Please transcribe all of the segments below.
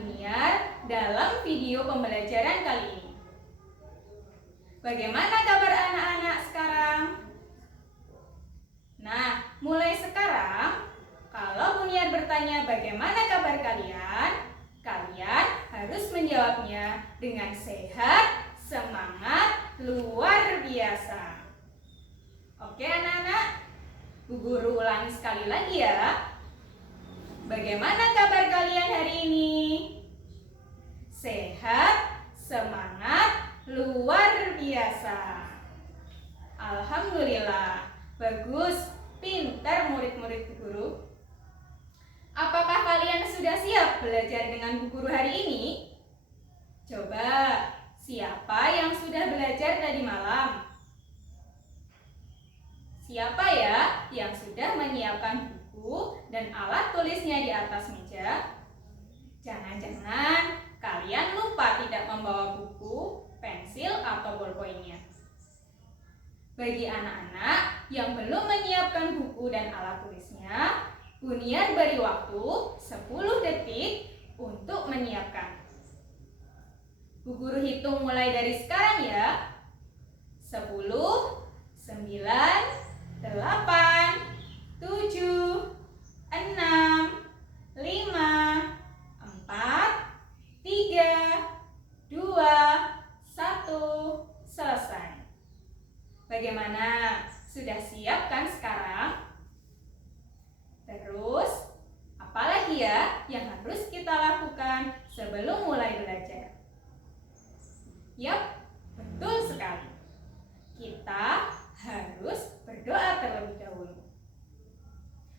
Buniar dalam video pembelajaran kali ini. Bagaimana kabar anak-anak sekarang? Nah, mulai sekarang, kalau Buniar bertanya bagaimana kabar kalian, kalian harus menjawabnya dengan sehat, semangat, luar biasa. Oke anak-anak, Bu Guru ulangi sekali lagi ya. Bagaimana kabar kalian hari ini? Sehat, semangat, luar biasa. Alhamdulillah, bagus, pintar murid-murid Bu Guru. Apakah kalian sudah siap belajar dengan Bu Guru hari ini? Coba, siapa yang sudah belajar tadi malam? Siapa ya yang sudah menyiapkan buku dan alat tulisnya di atas meja? Jangan-jangan kalian lupa tidak membawa buku, pensil, atau bolpoinnya. Bagi anak-anak yang belum menyiapkan buku dan alat tulisnya, Buniar beri waktu 10 detik untuk menyiapkan. Bu Guru hitung mulai dari sekarang ya. 10, 9, 8, 7, 6, 5, 4, 3, 2, 1, selesai. Bagaimana? Sudah siap kan sekarang? Terus, apalagi ya yang harus kita lakukan sebelum mulai belajar? Yap, betul sekali. Kita harus berdoa terlebih dahulu.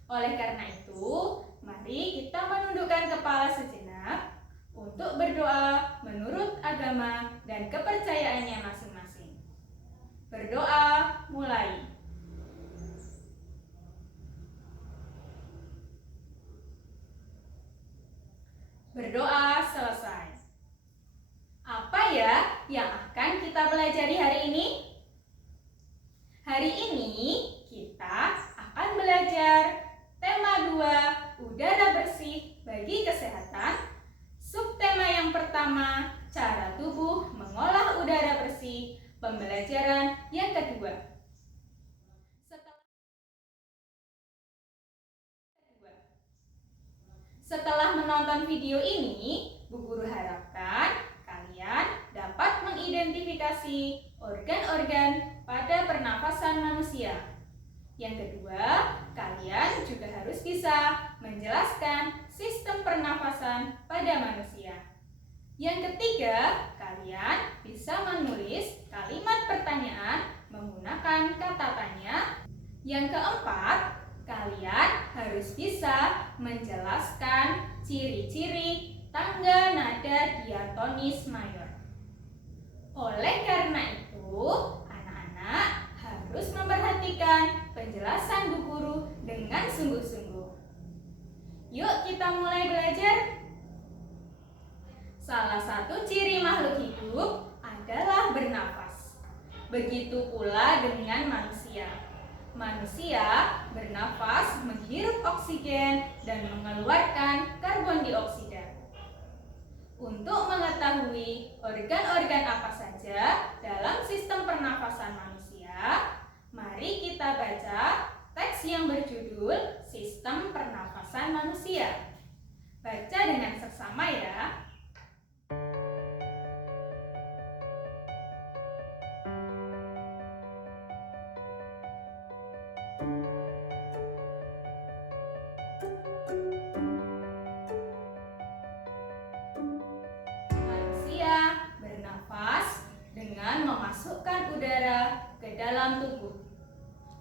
Oleh karena itu, mari kita menundukkan kepala sejenak untuk berdoa menurut agama dan kepercayaannya masing-masing. Berdoa mulai. Berdoa selesai. Apa ya yang akan kita pelajari hari ini? Hari ini kita akan belajar tema 2, udara bersih bagi kesehatan. Subtema yang pertama, cara tubuh mengolah udara bersih. Pembelajaran yang kedua. Setelah menonton video ini, Bu Guru harapkan kalian dapat mengidentifikasi organ-organ pada pernafasan manusia. Yang kedua, kalian juga harus bisa menjelaskan sistem pernafasan pada manusia. Yang ketiga, kalian bisa menulis kalimat pertanyaan menggunakan kata tanya. Yang keempat, kalian harus bisa menjelaskan ciri-ciri tangga nada diatonis mayor. Oleh karena itu, anak-anak harus memperhatikan penjelasan Bu Guru dengan sungguh-sungguh. Yuk kita mulai belajar. Salah satu ciri makhluk hidup adalah bernafas. Begitu pula dengan manusia. Manusia bernafas menghirup oksigen dan mengeluarkan karbon dioksida. Untuk mengetahui organ-organ apa saja dalam sistem pernafasan manusia, mari kita baca teks yang berjudul Sistem Pernafasan Manusia. Baca dengan seksama ya. Manusia bernafas dengan memasukkan udara ke dalam tubuh.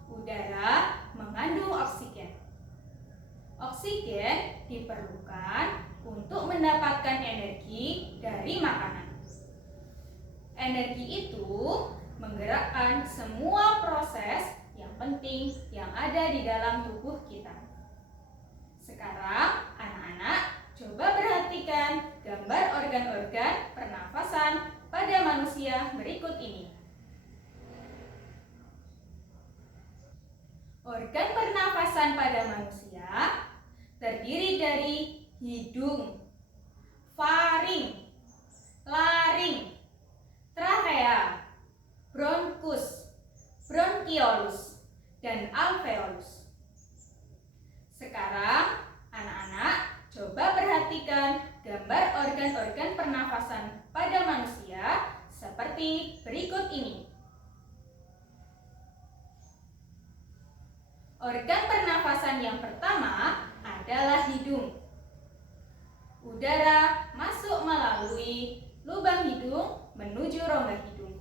Udara mengandung oksigen. Oksigen diperlukan untuk mendapatkan energi dari makanan. Energi itu menggerakkan semua proses yang penting yang ada di dalam tubuh kita. Sekarang, anak-anak coba perhatikan gambar organ-organ pernafasan pada manusia berikut ini. Organ pernafasan pada manusia terdiri dari hidung, faring, organ-organ pernafasan pada manusia seperti berikut ini. Organ pernafasan yang pertama adalah hidung. Udara masuk melalui lubang hidung menuju rongga hidung.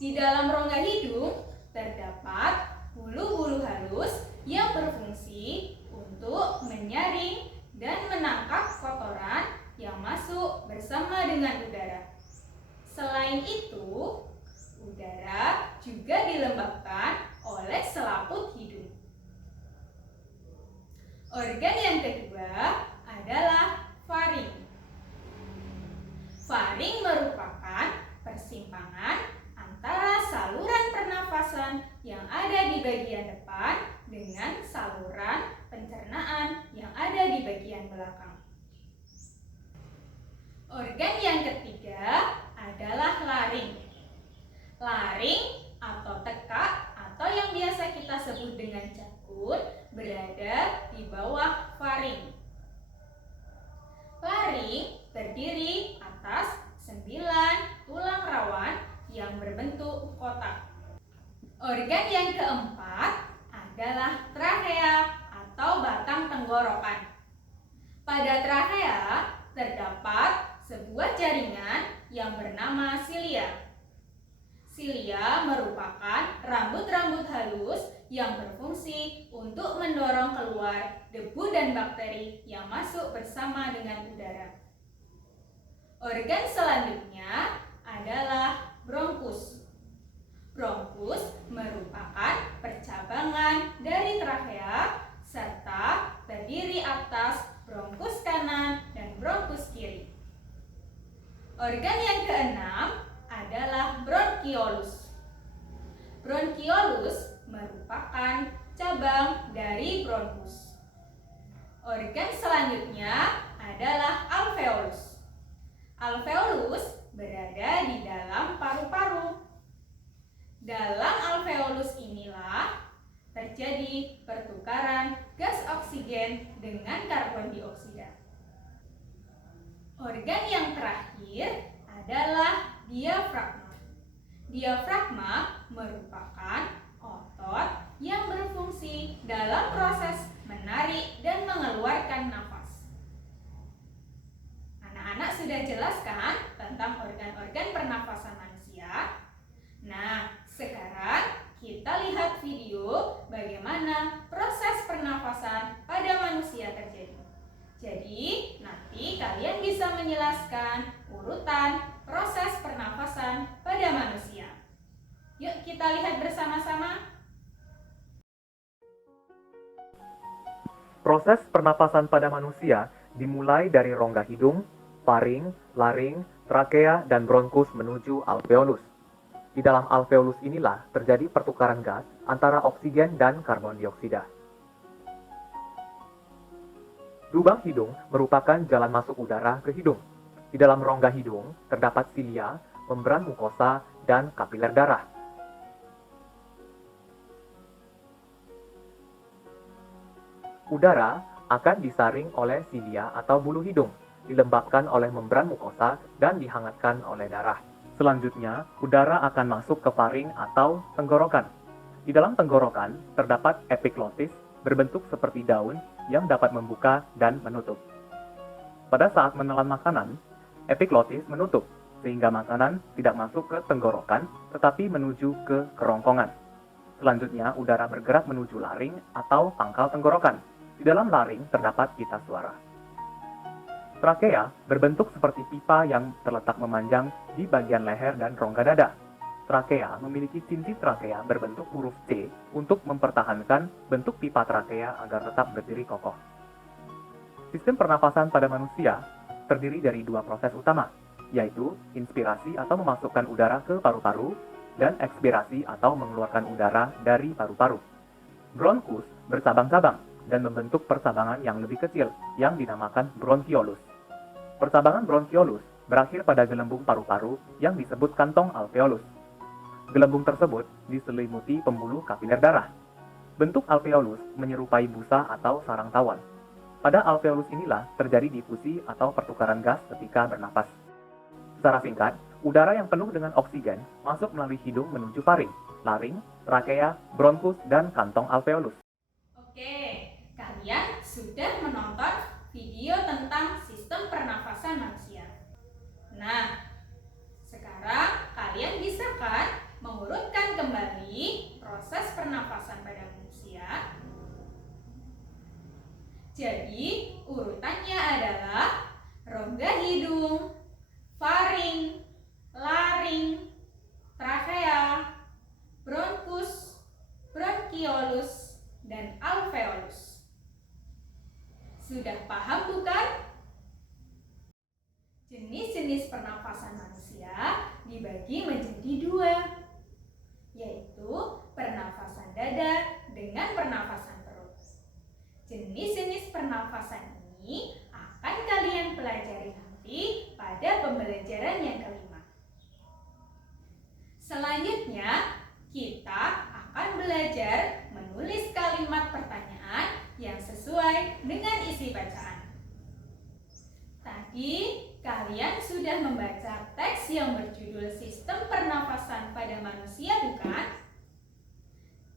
Di dalam rongga hidung terdapat bulu-bulu halus yang berfungsi untuk menyaring dan menangkap kotoran yang masuk bersama dengan udara. Selain itu, udara juga dilembabkan oleh selaput hidung. Organ yang kedua adalah faring. Faring merupakan persimpangan antara saluran pernafasan yang ada di bagian depan dengan saluran pencernaan yang ada di bagian belakang. Organ yang ketiga adalah laring. Laring atau tekak atau yang biasa kita sebut dengan jakun berada di bawah faring. Laring terdiri atas 9 tulang rawan yang berbentuk kotak. Organ yang keempat adalah trakea atau batang tenggorokan. Pada trakea terdapat sebuah jaringan yang bernama silia. Silia merupakan rambut-rambut halus yang berfungsi untuk mendorong keluar debu dan bakteri yang masuk bersama dengan udara. Organ selanjutnya adalah bronkus. Bronkus merupakan percabangan dari trakea serta terdiri atas bronkus kanan dan bronkus kiri. Organ yang keenam adalah bronkiolus. Bronkiolus merupakan cabang dari bronkus. Organ selanjutnya adalah alveolus. Alveolus berada di dalam paru-paru. Dalam alveolus inilah terjadi pertukaran gas oksigen dengan karbon dioksida. Organ yang terakhir adalah diafragma. Diafragma merupakan otot yang berfungsi dalam proses menarik dan mengeluarkan nafas. Anak-anak sudah jelaskan tentang organ-organ pernafasan manusia? Nah, sekarang kita lihat video bagaimana proses pernafasan pada manusia terjadi. Jadi, nanti kalian bisa menjelaskan urutan proses pernafasan pada manusia. Yuk kita lihat bersama-sama. Proses pernapasan pada manusia dimulai dari rongga hidung, faring, laring, trakea, dan bronkus menuju alveolus. Di dalam alveolus inilah terjadi pertukaran gas antara oksigen dan karbon dioksida. Lubang hidung merupakan jalan masuk udara ke hidung. Di dalam rongga hidung terdapat silia, membran mukosa, dan kapiler darah. Udara akan disaring oleh silia atau bulu hidung, dilembabkan oleh membran mukosa, dan dihangatkan oleh darah. Selanjutnya, udara akan masuk ke faring atau tenggorokan. Di dalam tenggorokan terdapat epiglotis berbentuk seperti daun yang dapat membuka dan menutup. Pada saat menelan makanan, epiglotis menutup sehingga makanan tidak masuk ke tenggorokan tetapi menuju ke kerongkongan. Selanjutnya, udara bergerak menuju laring atau pangkal tenggorokan. Di dalam laring terdapat pita suara. Trakea berbentuk seperti pipa yang terletak memanjang di bagian leher dan rongga dada. Trakea memiliki cincin trakea berbentuk huruf C untuk mempertahankan bentuk pipa trakea agar tetap berdiri kokoh. Sistem pernafasan pada manusia terdiri dari dua proses utama, yaitu inspirasi atau memasukkan udara ke paru-paru dan ekspirasi atau mengeluarkan udara dari paru-paru. Bronkus bercabang-cabang dan membentuk percabangan yang lebih kecil yang dinamakan bronkiolus. Percabangan bronkiolus berakhir pada gelembung paru-paru yang disebut kantong alveolus. Gelembung tersebut diselimuti pembuluh kapiler darah. Bentuk alveolus menyerupai busa atau sarang tawon. Pada alveolus inilah terjadi difusi atau pertukaran gas ketika bernapas. Secara singkat, udara yang penuh dengan oksigen masuk melalui hidung menuju faring, laring, trakea, bronkus, dan kantong alveolus. Oke, kalian sudah menonton video tentang sistem pernafasan manusia. Nah, sekarang kalian bisa kan mengurutkan kembali proses pernafasan pada manusia? Jadi, urutannya adalah rongga hidung, faring, laring, trakea, bronkus, bronkiolus, dan alveolus. Sudah paham bukan? Jenis-jenis pernafasan manusia dibagi menjadi dua, yaitu pernafasan dada dengan pernafasan perut. Jenis-jenis pernafasan ini akan kalian pelajari nanti pada pembelajaran yang kelima. Selanjutnya, kita akan belajar menulis kalimat pertanyaan yang sesuai dengan isi bacaan. Tadi kalian sudah membaca teks yang berjudul Sistem Pernafasan pada Manusia, bukan?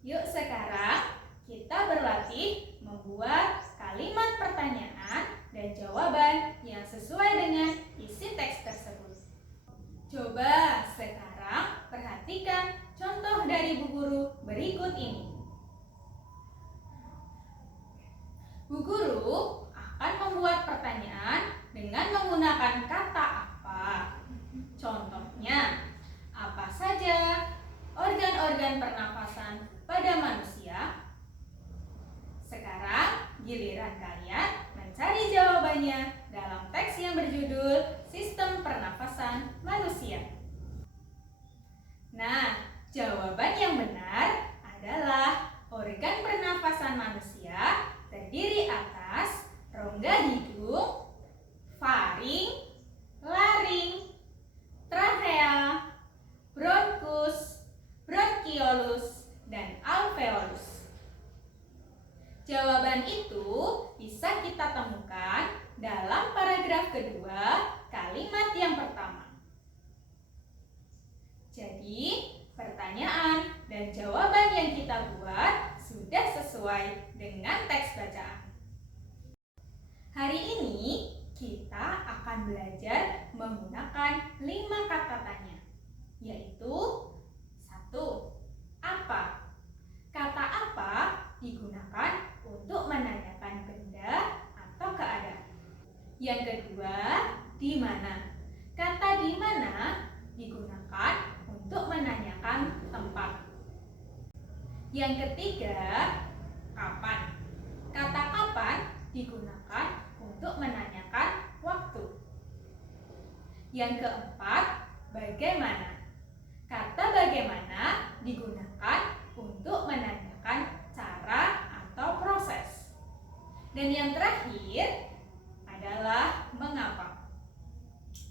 Yuk sekarang kita berlatih membuat kalimat pertanyaan dan jawaban yang sesuai dengan isi teks tersebut. Coba sekarang perhatikan contoh dari Bu Guru berikut ini. Bu Guru akan membuat pertanyaan dengan menggunakan kata apa. Contohnya, apa saja organ-organ pernafasan pada manusia? Sekarang giliran kalian mencari jawabannya dalam teks yang berjudul Sistem Pernafasan Manusia. Nah, jawaban yang benar adalah organ pernafasan manusia terdiri atas rongga hidung, faring, laring, trakea, bronkus, bronkiolus, dan alveolus. Jawaban itu bisa kita temukan dalam paragraf kedua kalimat yang pertama. Jadi, pertanyaan dan jawaban yang kita buat sudah sesuai dengan teks bacaan. Hari ini kita akan belajar menggunakan 5 kata tanya, yaitu 1. Apa? Kata apa digunakan untuk menanyakan benda atau keadaan. Yang kedua, di mana? Kata di mana digunakan untuk menanyakan tempat. Yang ketiga, kapan? Kata kapan digunakan untuk menanyakan waktu. Yang keempat, bagaimana? Kata bagaimana digunakan untuk menanyakan cara atau proses. Dan yang terakhir adalah mengapa.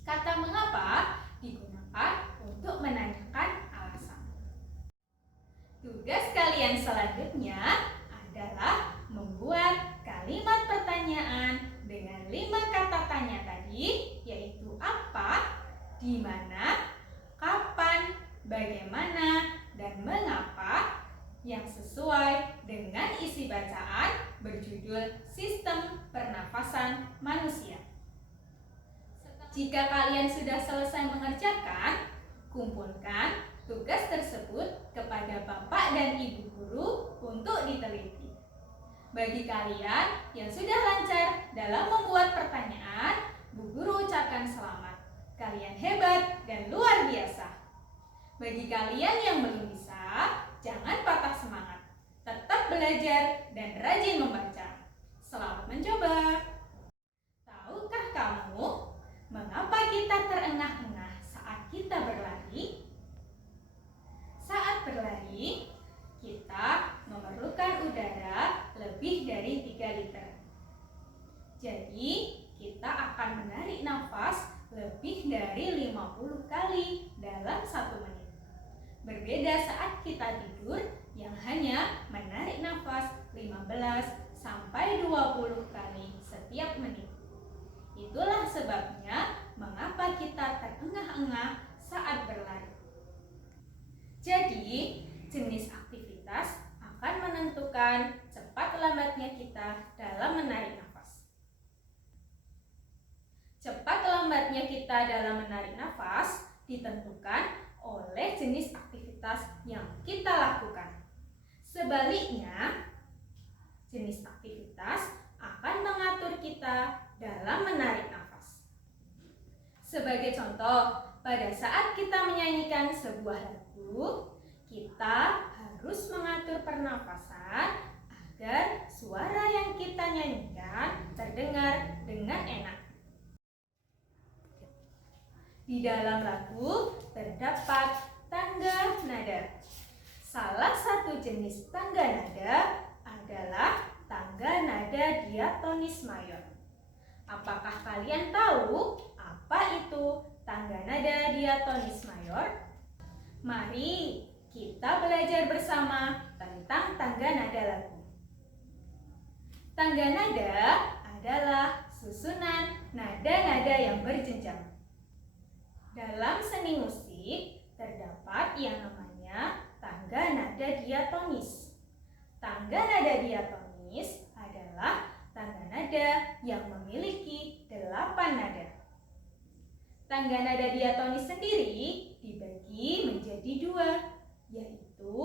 Kata mengapa digunakan untuk menanyakan alasan. Tugas kalian selanjutnya adalah membuat kalimat pertanyaan dengan 5 kata tanya tadi, yaitu apa, di mana, kapan, bagaimana, dan mengapa, yang sesuai dengan isi bacaan berjudul Sistem Pernafasan Manusia. Jika kalian sudah selesai mengerjakan, kumpulkan tugas tersebut kepada Bapak dan Ibu Guru untuk diteliti. Bagi kalian yang sudah lancar dalam membuat pertanyaan, Bu Guru ucapkan selamat. Kalian hebat dan luar biasa. Bagi kalian yang belum bisa, jangan patah semangat. Tetap belajar dan rajin membaca. Selamat mencoba. Tahukah kamu mengapa kita terengah-engah saat kita berlari? Saat berlari, kita memerlukan udara lebih dari 3 liter. Jadi, kita akan menarik nafas lebih dari 50 kali dalam 1 menit. Berbeda saat kita tidur yang hanya menarik nafas 15 sampai 20 kali setiap menit. Itulah sebabnya mengapa kita terengah-engah saat berlari. Jadi, jenis aktivitas akan menentukan cepat lambatnya kita dalam menarik nafas. Cepat lambatnya kita dalam menarik nafas ditentukan oleh jenis aktivitas yang kita lakukan. Sebaliknya, jenis aktivitas akan mengatur kita dalam menarik nafas. Sebagai contoh, pada saat kita menyanyikan sebuah lagu, kita harus mengatur pernafasan agar suara yang kita nyanyikan terdengar dengan enak. Di dalam lagu terdapat tangga nada. Salah satu jenis tangga nada adalah tangga nada diatonis mayor. Apakah kalian tahu apa itu tangga nada diatonis mayor? Mari kita belajar bersama tentang tangga nada lagu. Tangga nada adalah susunan nada-nada yang berjenjang. Dalam seni musik terdapat yang namanya tangga nada diatonis. Tangga nada diatonis adalah tangga nada yang memiliki 8 nada. Tangga nada diatonis sendiri dibagi menjadi 2, yaitu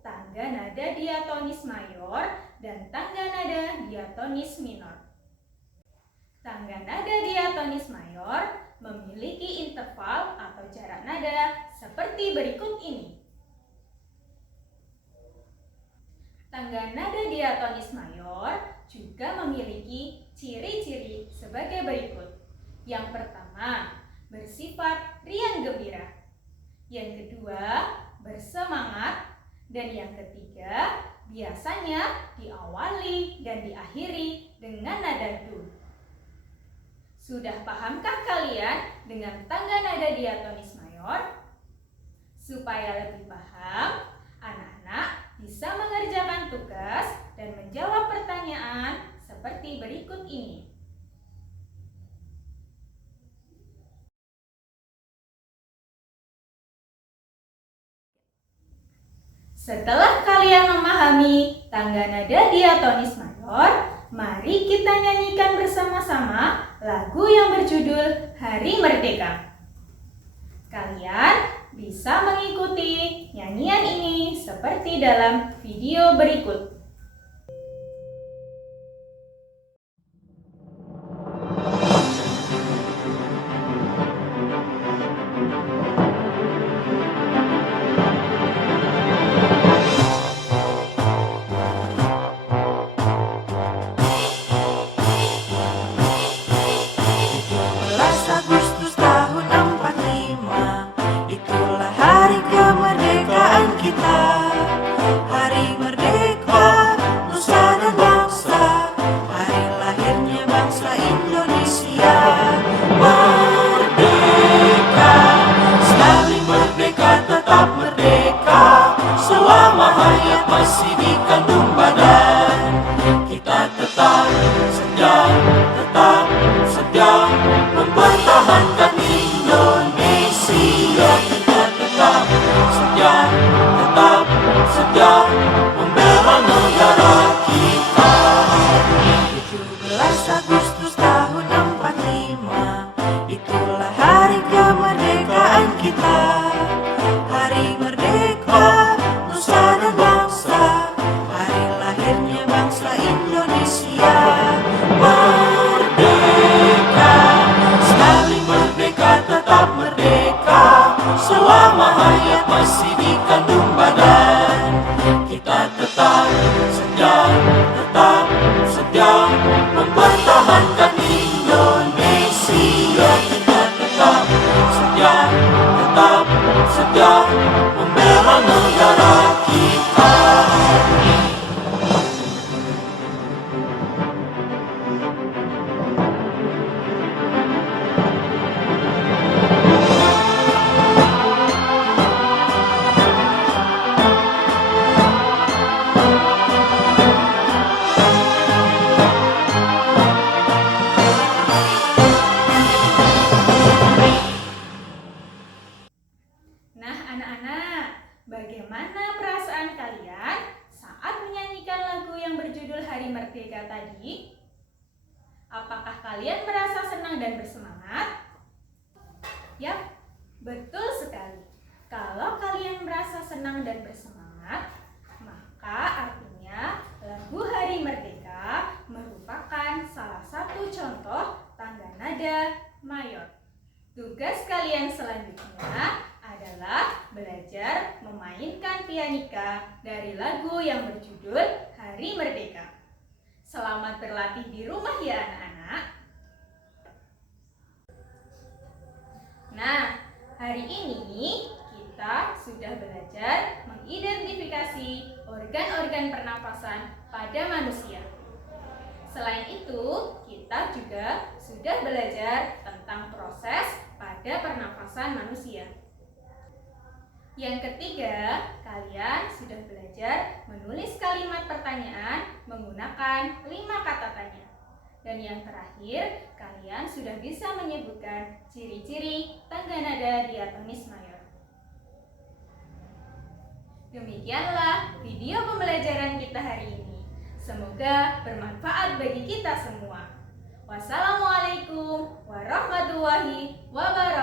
tangga nada diatonis mayor dan tangga nada diatonis minor. Tangga nada diatonis mayor memiliki interval atau jarak nada seperti berikut ini. Tangga nada diatonis mayor juga memiliki ciri-ciri sebagai berikut. Yang pertama, bersifat riang gembira. Yang kedua, bersemangat. Dan yang ketiga, biasanya diawali dan diakhiri dengan nada do. Sudah pahamkah kalian dengan tangga nada diatonis mayor? Supaya lebih paham, anak-anak bisa mengerjakan tugas dan menjawab pertanyaan seperti berikut ini. Setelah kalian memahami tangga nada diatonis mayor, mari kita nyanyikan bersama-sama lagu yang berjudul Hari Merdeka. Kalian bisa mengikuti nyanyian ini seperti dalam video berikut. Agustus tahun 45, itulah hari kemerdekaan kita. Hari merdeka, nusa dan bangsa, hari lahirnya bangsa Indonesia. Merdeka, sekali merdeka tetap merdeka, selama hayat masih di kandung badan. Kita tetap setia mempertahankan Indonesia. Kita tetap setia membela negara kita. 17 Agustus tahun 45, itulah hari kemerdekaan kita. Hari merdeka, nusa dan bangsa, hari lahirnya bangsa Indonesia. Merdeka, sekali merdeka tetap merdeka, selama hayat masih di kandung badan. Kita tetap setia mempertahankan Indonesia. Kita tetap setia membela negara kita. Betul sekali. Kalau kalian merasa senang dan bersemangat, maka artinya lagu Hari Merdeka merupakan salah satu contoh tangga nada mayor. Tugas kalian selanjutnya adalah belajar memainkan pianika dari lagu yang berjudul Hari Merdeka. Selamat berlatih di rumah ya anak-anak. Nah, hari ini kita sudah belajar mengidentifikasi organ-organ pernapasan pada manusia. Selain itu, kita juga sudah belajar tentang proses pada pernapasan manusia. Yang ketiga, kalian sudah belajar menulis kalimat pertanyaan menggunakan 5 kata tanya. Dan yang terakhir, kalian sudah bisa menyebutkan ciri-ciri tangga nada diatonis mayor. Demikianlah video pembelajaran kita hari ini. Semoga bermanfaat bagi kita semua. Wassalamualaikum warahmatullahi wabarakatuh.